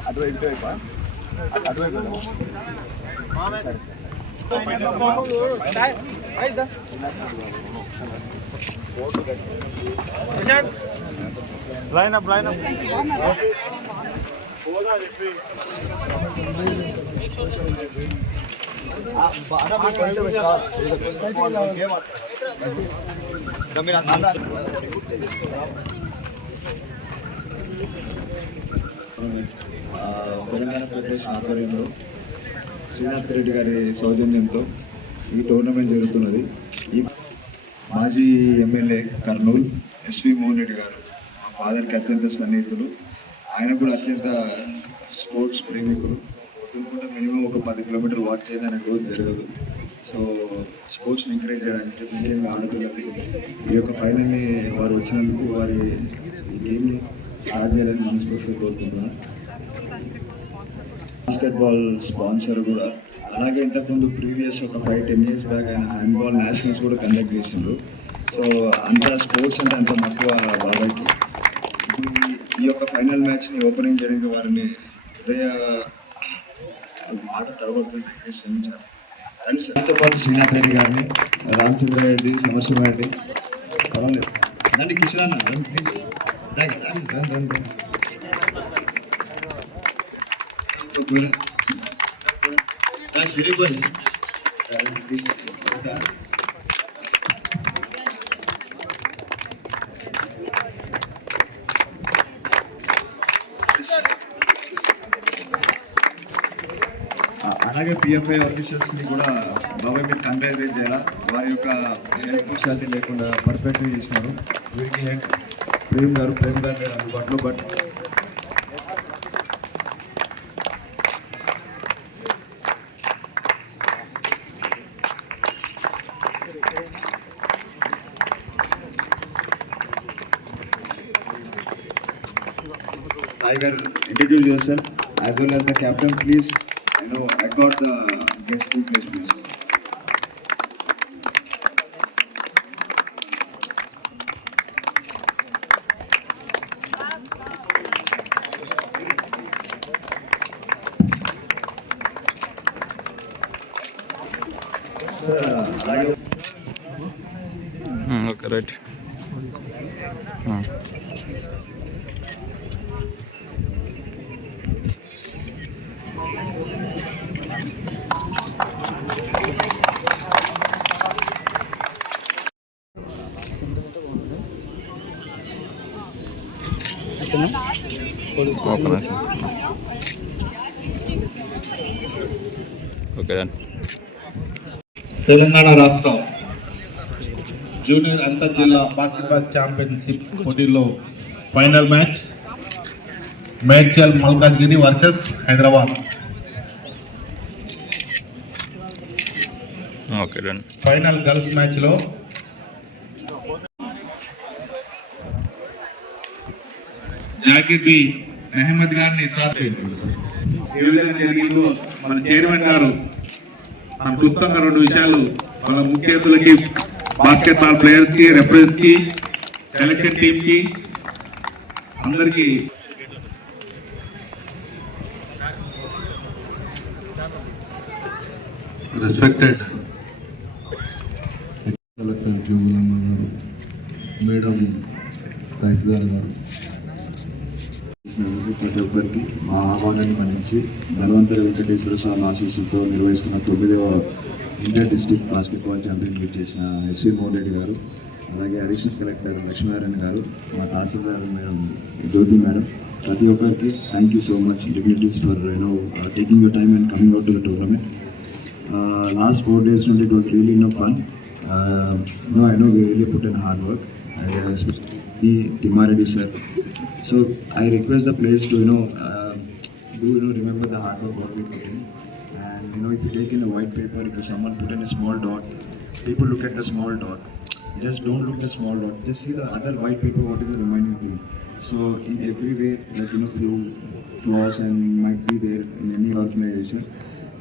అటువైపు ఇటువైపు అటువైపు సరే సరే లైన్ అప్ లైన్ అప్ ఆ, తెలంగాణ ప్రదేశ్ ఆధ్వర్యంలో శ్రీనాథ్ రెడ్డి గారి సౌజన్యంతో ఈ టోర్నమెంట్ జరుగుతున్నది. ఈ మాజీ MLA Kurnool S V Mohan Reddy గారు మా ఫాదర్కి అత్యంత సన్నిహితులు. ఆయన కూడా అత్యంత స్పోర్ట్స్ ప్రేమికులు. పొద్దున మినిమం ఒక పది కిలోమీటర్లు వాక్ చేసి ఆయన జరగదు. సో స్పోర్ట్స్ని ఎంకరేజ్ చేయడానికి ముఖ్యంగా ఆడపిల్లలకి ఈ యొక్క ఫైనల్ని వారు వచ్చినందుకు వారి గేమ్ని స్టార్ట్ చేయాలని మనస్ఫూర్తిగా కోరుకుంటున్నాను. బాస్కెట్బాల్ స్పాన్సర్ కూడా. అలాగే ఇంతకుముందు ప్రీవియస్ ఒక ఫైవ్ టెన్ ఇయర్స్ బ్యాక్ ఆయన హ్యాండ్బాల్ నేషనల్స్ కూడా కండక్ట్ చేసిండ్రు సో అంత స్పోర్ట్స్ అంటే అంత మక్కువ బాబాయ్కి ఇప్పుడు ఈ- యొక్క ఫైనల్ మ్యాచ్ని ఓపెనింగ్ చేయడానికి వారిని హృదయ మాట తడబడుతుంటే క్షమించారు కానీ సార్తో పాటు శ్రీనాథ్ రెడ్డి గారిని రామచంద్ర రెడ్డి సమర్శివ రెడ్డి. పర్వాలేదు. దాన్ని కిషన్ అన్న ప్లీజ్ రండి రండి. రండి రండి రండి అలాగే పిఎంఐ ఆఫీషియల్స్ని కూడా బాబాయ్ మీరు కంగ్రాచులేట్ చేయాలా? వారి యొక్క హెల్త్ లేకుండా పర్ఫెక్ట్గా చేసినారు. వీరికి ప్రేమ్ గారు ప్రేమ్ గారు అందుబాటులో but Iyer, introduce yourself as well as the captain, please. You know, I got the guest in place, please. Okay, right. Hmm. Okay done Telangana రాష్ట్రం జూనియర్ అంతర్ జిల్లా బాస్కెట్బాల్ ఛాంపియన్షిప్ పోటీల్లో final match. Medchal Malkajgiri versus Hyderabad. Okay final girls మ్యాచ్లో Zakir B Ahmed గారిని sir ఏ విధంగా జరిగిందో మన chairman గారు మన క్లుప్తంగా రెండు విషయాలు మన ముఖ్య అతిథులకి బాస్కెట్ బాల్ ప్లేయర్స్కి రెఫరీస్కి సెలక్షన్ టీమ్కి అందరికి. రెస్పెక్టెడ్ మేడం తహసీల్దార్ గారు ప్రతి ఒక్కరికి మా ఆహ్వానాన్ని మన్నించి ధన్వంతరి వెంకటేశ్వర స్వామి ఆశీస్సులతో నిర్వహిస్తున్న తొమ్మిదవ ఇండియన్ డిస్టిక్ బాస్కెట్బాల్ ఛాంపియన్షిప్ చేసిన ఎస్వి మోహన్ రెడ్డి గారు అలాగే అడిషనల్ కలెక్టర్ లక్ష్మీనారాయణ గారు మా తహసీల్దార్ మేడం జ్యోతి మేడం. ప్రతి ఒక్కరికి thank you so much dignities for you know taking your time and coming out to the tournament last four days నుండి only it was no no నో Uh, put I hard work really put in especially Timaredi sir. So I request the players to you know uh, do you know remember the hard work what we put in. And you know if you take in a white paper, if someone put in a small dot, people look at the small dot. Just don't look at the small dot. Just see the other white paper. What is the remaining thing? So in every way, like you know, few flaws and might be there in any organization.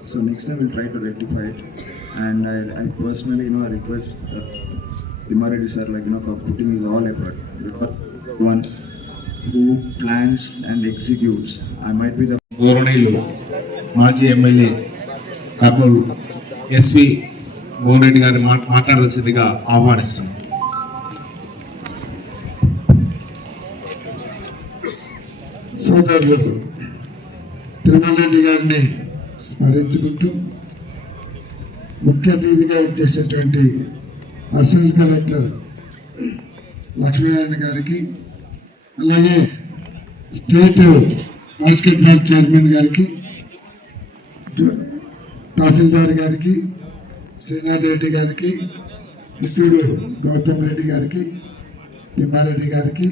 So next time we'll try to rectify it. And I, I personally, you know, I request uh, Timaredi sir, like, you know, for putting his all effort. Because one who plans and executes. I might be the గౌరవనీయులు మాజీ MLA Kurnool SV Goreddy గారిని మా- మాట్లాడాల్సిందిగా ఆహ్వానిస్తున్నాం సోదరులు తిరుమల రెడ్డి గారిని స్మరించుకుంటూ ముఖ్య అతిథిగా ఇచ్చేసినటువంటి అడిషనల్ కలెక్టర్ లక్ష్మీనారాయణ గారికి అలాగే స్టేట్ బాస్కెట్బాల్ చైర్మన్ గారికి తహసీల్దార్ గారికి శ్రీనాథ్ రెడ్డి గారికి మిత్రుడు గౌతమ్ రెడ్డి గారికి తిమ్మారెడ్డి గారికి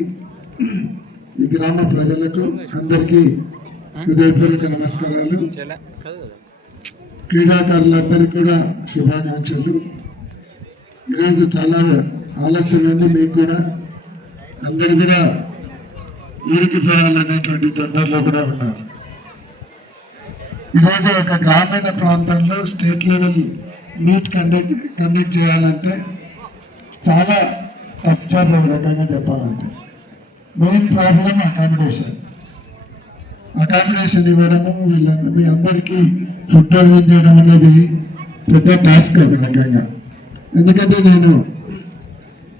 ఈ గ్రామ ప్రజలకు అందరికీ హృదయపూర్వక నమస్కారాలు. క్రీడాకారులందరికీ కూడా శుభాకాంక్షలు. ఈరోజు చాలా ఆలస్యమైంది. మీకు కూడా అందరు కూడా ఊరికి పోవాలనేటువంటి తొందరలో కూడా ఉన్నారు. ఈరోజు ఒక గ్రామీణ ప్రాంతంలో state level meet conduct conduct చేయాలంటే చాలా టఫ్ జాబ్ ఒక రకంగా చెప్పాలంటే. మెయిన్ ప్రాబ్లం అకామిడేషన్ అకామిడేషన్ ఇవ్వడము వీళ్ళందరూ మీ అందరికీ ఫుడ్ అరేంజ్ చేయడం అనేది పెద్ద టాస్క్ ఒక రకంగా. ఎందుకంటే నేను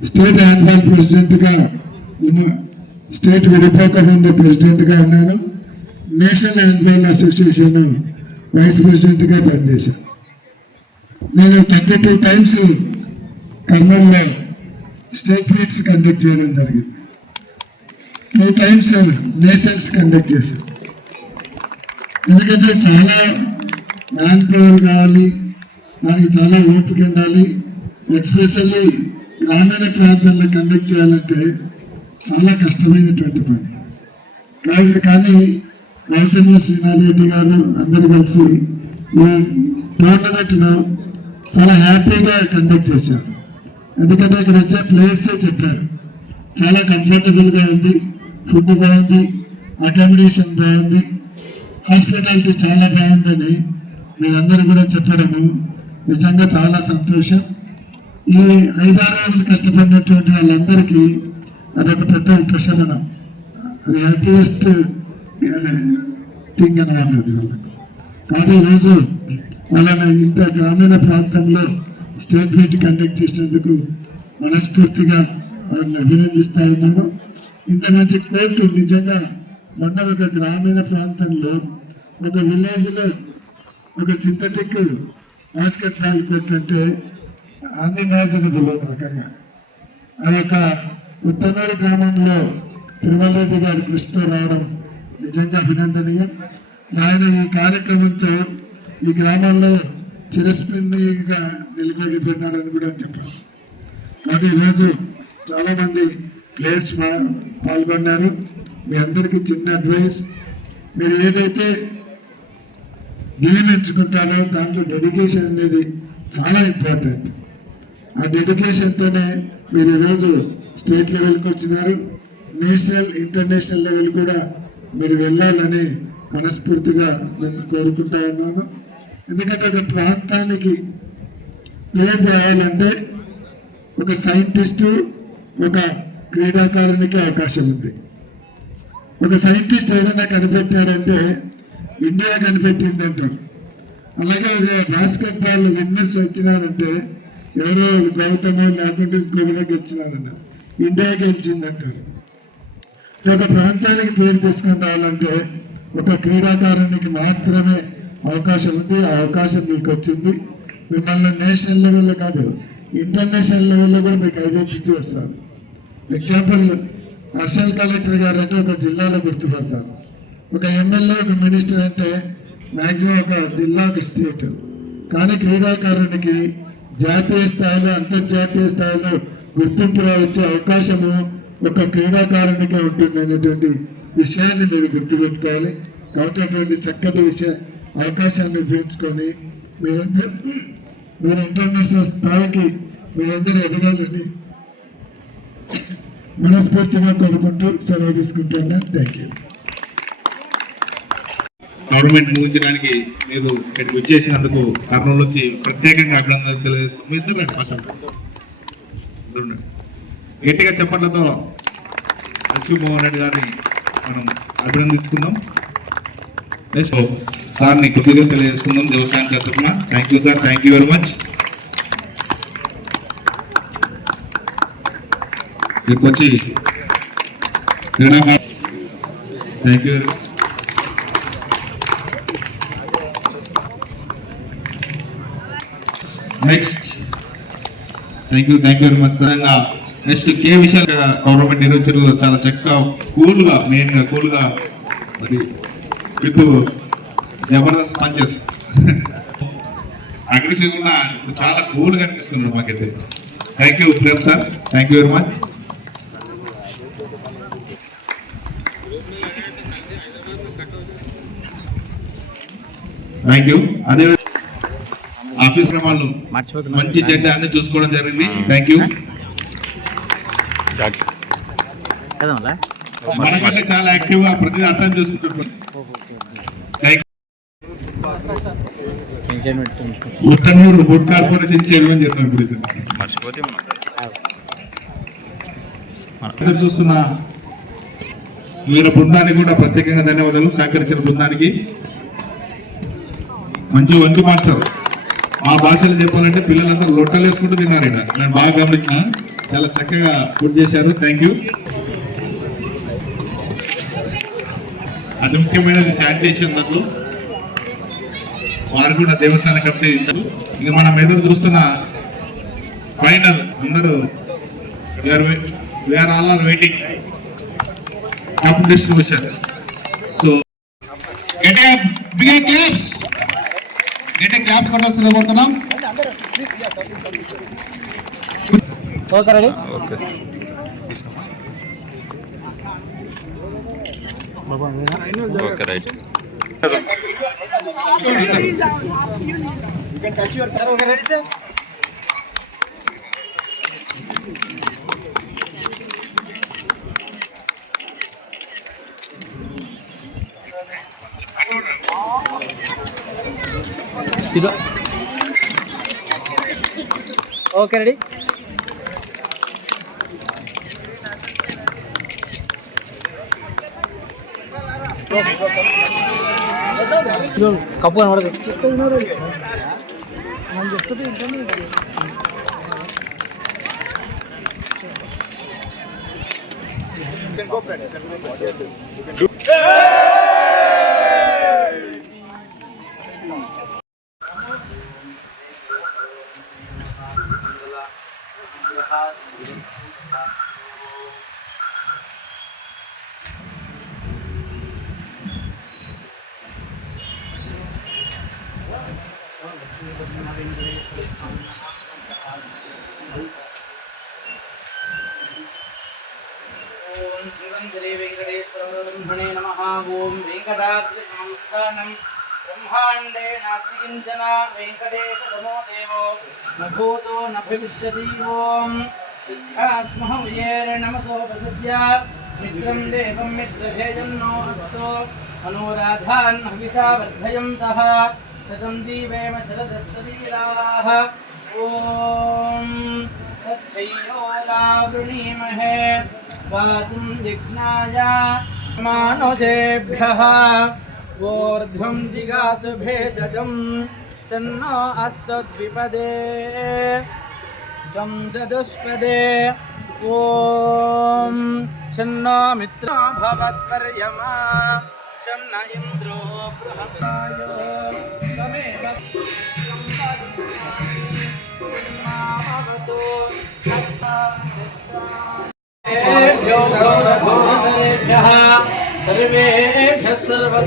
స్టేట్ హ్యాండ్బాల్ ప్రెసిడెంట్గా ఉన్న స్టేట్ విడిపోక ముందు ప్రెసిడెంట్గా ఉన్నాను. నేషనల్ హ్యాండ్బాల్ అసోసియేషన్ వైస్ ప్రెసిడెంట్గా పనిచేశాను. నేను థర్టీ టూ టైమ్స్ కర్నూలులో స్టేట్ మీట్స్ కండక్ట్ చేయడం జరిగింది. టూ టైమ్స్ నేషనల్స్ కండక్ట్ చేశాను. ఎందుకంటే చాలా మ్యాన్ పవర్ కావాలి దానికి చాలా ఓపిక ఉండాలి ఎక్స్ప్రెషన్లీ గ్రామీణ ప్రాంతాల్లో కండక్ట్ చేయాలంటే చాలా కష్టమైనటువంటి పని. కాబట్టి కానీ గౌతమ్ శ్రీనాథ్ రెడ్డి గారు అందరూ కలిసి ఈ టోర్నమెంట్ను చాలా హ్యాపీగా కండక్ట్ చేశారు. ఎందుకంటే ఇక్కడ వచ్చే ప్లేయర్సే చెప్పారు. చాలా కంఫర్టబుల్గా ఉంది ఫుడ్ బాగుంది అకామిడేషన్ బాగుంది హాస్పిటాలిటీ చాలా బాగుందని మీరందరూ కూడా చెప్పడము నిజంగా చాలా సంతోషం. ఈ ఐదారు రోజులు కష్టపడినటువంటి వాళ్ళందరికీ అదొక పెద్ద ఉపశమనం అది హ్యాపీయెస్ట్ థింగ్ అనమాట అది వాళ్ళకి. కాబట్టి ఈరోజు వాళ్ళని ఇంత గ్రామీణ ప్రాంతంలో స్టేట్ మీట్ కండక్ట్ చేసినందుకు మనస్ఫూర్తిగా వారిని అభినందిస్తా ఉన్నాను. ఇంత మంచి కోర్టు నిజంగా మొన్న ఒక గ్రామీణ ప్రాంతంలో ఒక విలేజ్లో ఒక సింథటిక్ బాస్కెట్ బాల్ కోర్టు అంటే అన్ని నియోజకవర్గంలో రకంగా. ఆ యొక్క ఉత్తనూరు గ్రామంలో తిరుమల రెడ్డి గారి కృషితో రావడం నిజంగా అభినందనీయం. ఆయన ఈ కార్యక్రమంతో ఈ గ్రామంలో చిరస్మరణీయంగా నిలబడిపోయినాడని కూడా చెప్పచ్చు. కాబట్టి ఈరోజు చాలామంది ప్లేయర్స్ పాల్గొన్నారు. మీ అందరికీ చిన్న అడ్వైస్. మీరు ఏదైతే గేమ్ ఎంచుకుంటారో దాంట్లో డెడికేషన్ అనేది చాలా ఇంపార్టెంట్. ఆ డెడికేషన్తోనే మీరు ఈరోజు స్టేట్ లెవెల్కి వచ్చినారు. నేషనల్ ఇంటర్నేషనల్ లెవెల్ కూడా మీరు వెళ్ళాలని మనస్ఫూర్తిగా నేను కోరుకుంటా ఉన్నాను. ఎందుకంటే ఒక ప్రాంతానికి పేరు చేయాలంటే ఒక సైంటిస్టు ఒక క్రీడాకారునికి అవకాశం ఉంది. ఒక సైంటిస్ట్ ఏదైనా కనిపెట్టాడంటే ఇండియా కనిపెట్టింది అంటారు అలాగే ఒక బాస్కెట్ బాల్ విన్నర్స్ వచ్చినారంటే ఎవరో ప్రభుత్వమే లేకుంటే ఇంకొకరో గెలిచినారన్న ఇండియా గెలిచిందంటారు. ఒక ప్రాంతానికి పేరు తీసుకొని రావాలంటే ఒక క్రీడాకారునికి మాత్రమే అవకాశం ఉంది. ఆ అవకాశం మీకు వచ్చింది. మిమ్మల్ని నేషనల్ లెవెల్లో కాదు ఇంటర్నేషనల్ లెవెల్లో కూడా మీకు ఐడెంటిటీ వస్తుంది. ఎగ్జాంపుల్ హర్షల్ కలెక్టర్ గారు అంటే ఒక జిల్లాలో గుర్తుపడతారు. ఒక ఎమ్మెల్యే ఒక మినిస్టర్ అంటే మ్యాక్సిమం ఒక జిల్లా ఒక స్టేట్. కానీ క్రీడాకారునికి జాతీయ స్థాయిలో అంతర్జాతీయ స్థాయిలో గుర్తింపు వచ్చే అవకాశము ఒక క్రీడాకారునికే ఉంటుంది అనేటువంటి విషయాన్ని మీరు గుర్తుపెట్టుకోవాలి. కాబట్టి అటువంటి చక్కటి విషయ అవకాశాన్ని ఉపయోగించుకొని మీరందరూ మీరు ఇంటర్నేషనల్ స్థాయికి మీరందరూ ఎదగాలని మనస్ఫూర్తిగా కోరుకుంటూ సెలవు తీసుకుంటున్నాను. థ్యాంక్ యూ గవర్నమెంట్ ముగించడానికి మీరు ఇక్కడ వచ్చేసినందుకు కర్నూలు వచ్చి ప్రత్యేకంగా అభినందనలు తెలియజేస్తాం మీ ఇద్దరు రండి పక్కన. గట్టిగా చెప్పట్లతో అశ్విమోహన్ రెడ్డి గారిని మనం అభినందించుకుందాం. సార్ని కృతజ్ఞత తెలియజేసుకుందాం వ్యవసాయం తరఫున. Thank you sir thank you very much ఇక్కడికి వచ్చి క్రీడాకారు thank you very next thank you thank you very much సరంగా next K Vishal government నిర్వహించడంలో చాలా చక్కగా కూల్గా మెయిన్గా కూల్గా మరి విత్ జబర్దస్త్ పంచెస్ అగ్రెసివ్ ఉన్న చాలా కూల్గా అనిపిస్తుంది మాకైతే. Thank you Prem sir thank you very much thank you అదే ఆఫీస్ వాళ్ళు మంచి చెడ్డ అన్ని చూసుకోవడం జరిగింది. థ్యాంక్ యూ మనకంటే చాలా యాక్టివ్గా ప్రతి అర్థం పెట్టుకుంటాం ఉత్తనూరు ఫుడ్ కార్పొరేషన్ చైర్మన్ ఇప్పుడు చూస్తున్న వీళ్ళ బృందానికి కూడా ప్రత్యేకంగా ధన్యవాదాలు. సహకరించిన బృందానికి. మంచి వంటి మాస్టర్. మా భాషలో చెప్పాలంటే పిల్లలందరూ లొట్టలు వేసుకుంటూ తిన్నారు ఇక్కడ నేను బాగా గమనించిన. చాలా చక్కగా ఫుడ్ చేశారు. థ్యాంక్ యూ అతి ముఖ్యమైనది శానిటేషన్ దాంట్లో వారు కూడా దేవస్థాన కమిటీ ఇక మనం ఎదురు చూస్తున్న ఫైనల్ అందరూ we are all are waiting cup distribution so get big claps claps కొట్టాల్సిందే కోరుతున్నాం ఓకే రెడీ రైట్. వెంకటేశ్వర బ్రహ్మణే ఓకే రెడీ. కప్పు కనబడదు. श्रीवेङ्कटेश्वरब्रह्मणे नमः। ओम वेङ्कटाद्रिसंस्थानं ब्रह्माण्डे नास्तिकिञ्चना वेङ्कटेशतमो देवो न भूतो न भविष्यति ॐ शतन्दीपेम शरदस्सवीराः। जिघ्नाय मानुषेभ्यः। ऊर्ध्वं जिगातु भेषजं अस्तद्विपदे। तं ॐ भवत्पर्यमा। शं न इन्द्रो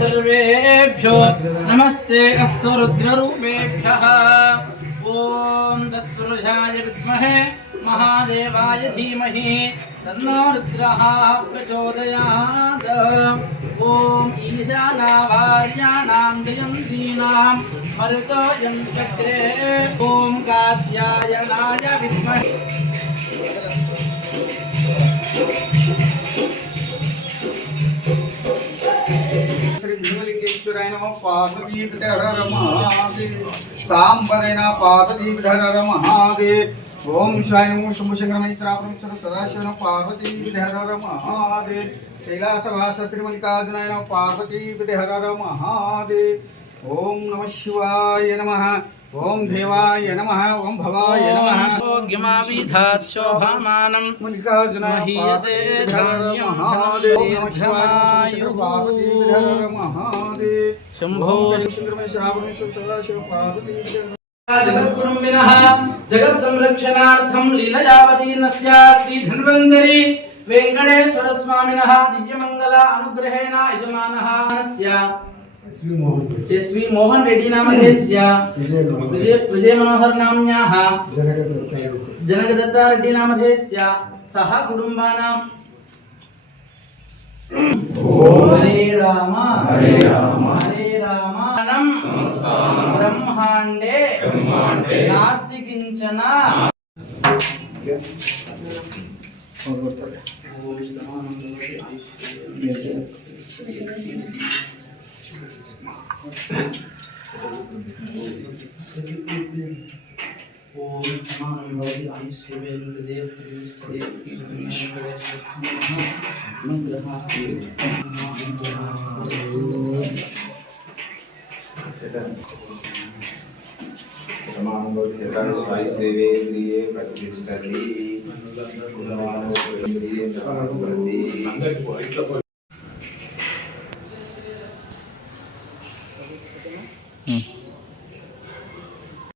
सर्वेभ्यः नमस्ते अस्तु रुद्ररूपेभ्यः। ॐ विद्महे महादेवाय धीमहि तन्नो रुद्रः प्रचोदयात्। ॐ ईशानावार्याणां మరుదోయం చక్రే ఓం కాత్యాయనాయ విద్మహే శ్రీ లింగలింగేశ్వరాయ నమ పాదవీధర మహాదేవ్ సాంబరైన పాదవీధర మహాదేవ్ ఓం శాయము శుభశంకరమైత్రాపరమేశ్వర సదాశివన పార్వతీధర మహాదేవ్ కైలాసవాస శ్రీమల్లికార్జునాయ హర మహాదేవ్ ఓం నమ శివాయ నమ ఓం దేవాయ నమ ఓం భవాయ నమ భోగ్యమావిధాత్ శోభామానం మల్లికార్జునాయ మహీయతే ధాన్యం మహాదేవ్ నమ శివాయ నమః శంకర పార్వతీ విధర మహాదేవ్ శంభో శంకరమేశ్వర సదాశివ పార్వతీ విధర జగత్కుటుంబినః జగత్ సంరక్షణార్థం లీలయావతీర్ణస్య శ్రీ ధన్వంతరి వెంకటేశ్వర స్వామినః దివ్యమంగళ అనుగ్రహేణ యజమానः S V Mohan Reddy. नाम नामधेयस्य विजय विजय मनोहर नाम्न्याः जनकदत्ता रेड्डी नाम नामधेयस्य सह कुटुम्बानाम् हरे राम। हरे राम। हरे राम। ब्रह्माण्डे नास्ति किंचन। Thank you. ఓం సమానం భవతి